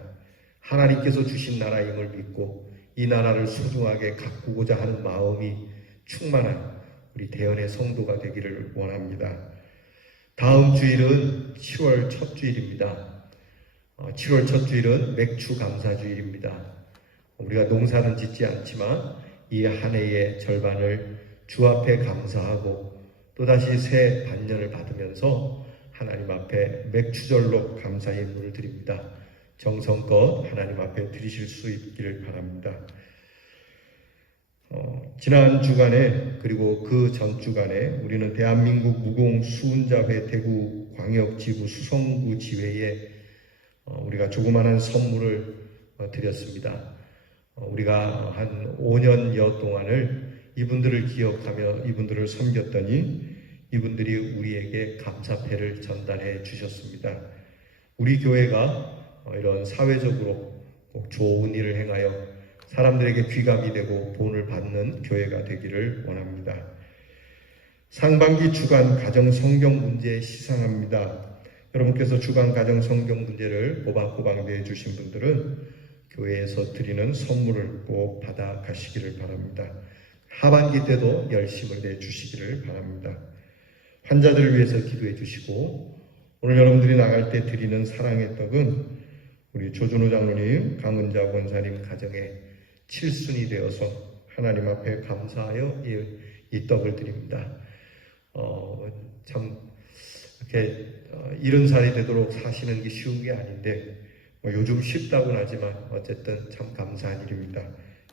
하나님께서 주신 나라임을 믿고 이 나라를 소중하게 가꾸고자 하는 마음이 충만한 우리 대연의 성도가 되기를 원합니다. 다음 주일은 7월 첫 주일입니다. 7월 첫 주일은 맥주 감사 주일입니다. 우리가 농사는 짓지 않지만 이 한 해의 절반을 주 앞에 감사하고 또다시 새 반년을 받으면서 하나님 앞에 맥주절로 감사의 예물을 드립니다. 정성껏 하나님 앞에 드리실 수 있기를 바랍니다. 지난 주간에 그리고 그 전 주간에 우리는 대한민국 무공수운자회 대구광역지구 수성구 지회에 우리가 조그마한 선물을 드렸습니다. 우리가 한 5년여 동안을 이분들을 기억하며 이분들을 섬겼더니 이분들이 우리에게 감사패를 전달해 주셨습니다. 우리 교회가 이런 사회적으로 꼭 좋은 일을 행하여 사람들에게 귀감이 되고 본을 받는 교회가 되기를 원합니다. 상반기 주간 가정 성경 문제 시상합니다. 여러분께서 주간 가정 성경 문제를 꼬박꼬박 내주신 분들은 교회에서 드리는 선물을 꼭 받아 가시기를 바랍니다. 하반기 때도 열심을 내주시기를 바랍니다. 환자들을 위해서 기도해 주시고, 오늘 여러분들이 나갈 때 드리는 사랑의 떡은 우리 조준호 장로님, 강은자 권사님 가정에 칠순이 되어서 하나님 앞에 감사하여 이 떡을 드립니다. 참 이렇게 70살이 되도록 사시는 게 쉬운 게 아닌데 요즘 쉽다고는 하지만 어쨌든 참 감사한 일입니다.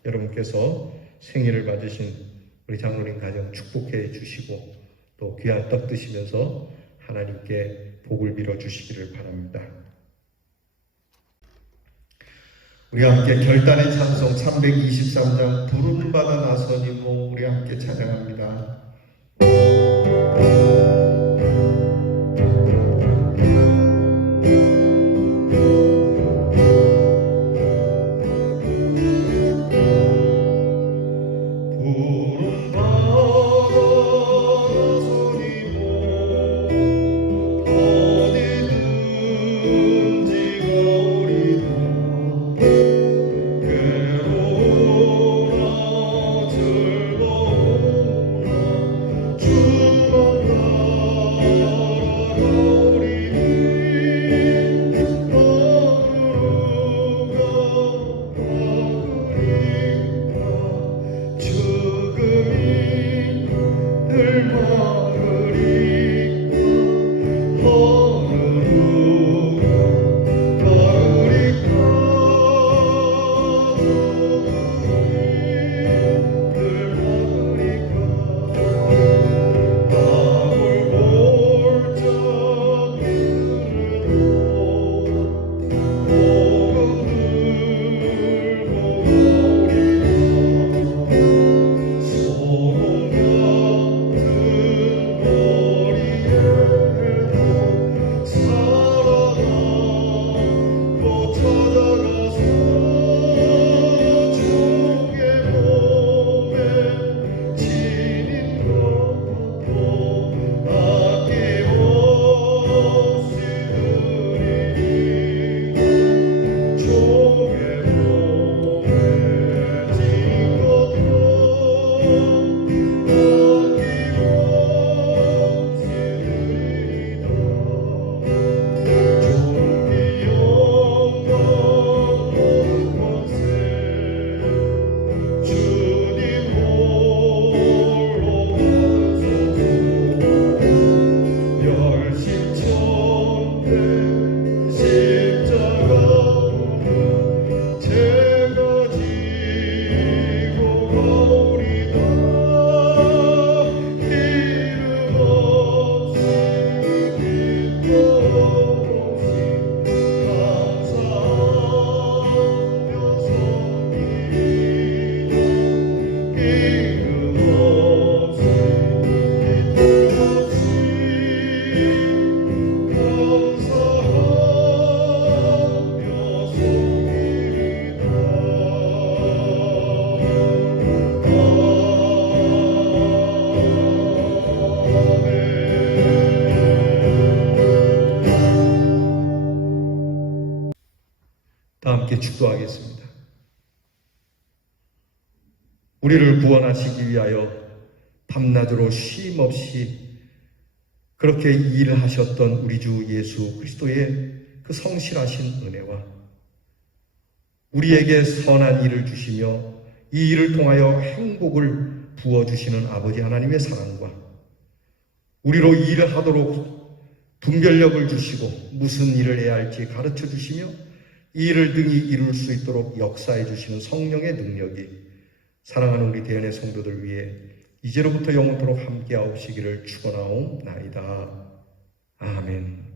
여러분께서 생일을 맞으신 우리 장로님 가정 축복해 주시고 또 귀한 떡 드시면서 하나님께 복을 빌어 주시기를 바랍니다. 우리 함께 결단의 찬송 323장 부름받아 나서니모 우리 함께 찬양합니다. 다 함께 축도하겠습니다. 우리를 구원하시기 위하여 밤낮으로 쉼 없이 그렇게 일하셨던 우리 주 예수 그리스도의 그 성실하신 은혜와 우리에게 선한 일을 주시며 이 일을 통하여 행복을 부어주시는 아버지 하나님의 사랑과 우리로 일을 하도록 분별력을 주시고 무슨 일을 해야 할지 가르쳐 주시며 이 일을 등이 이룰 수 있도록 역사해 주시는 성령의 능력이 사랑하는 우리 대연의 성도들 위해 이제로부터 영원토록 함께하옵시기를 축원하옵나이다. 아멘.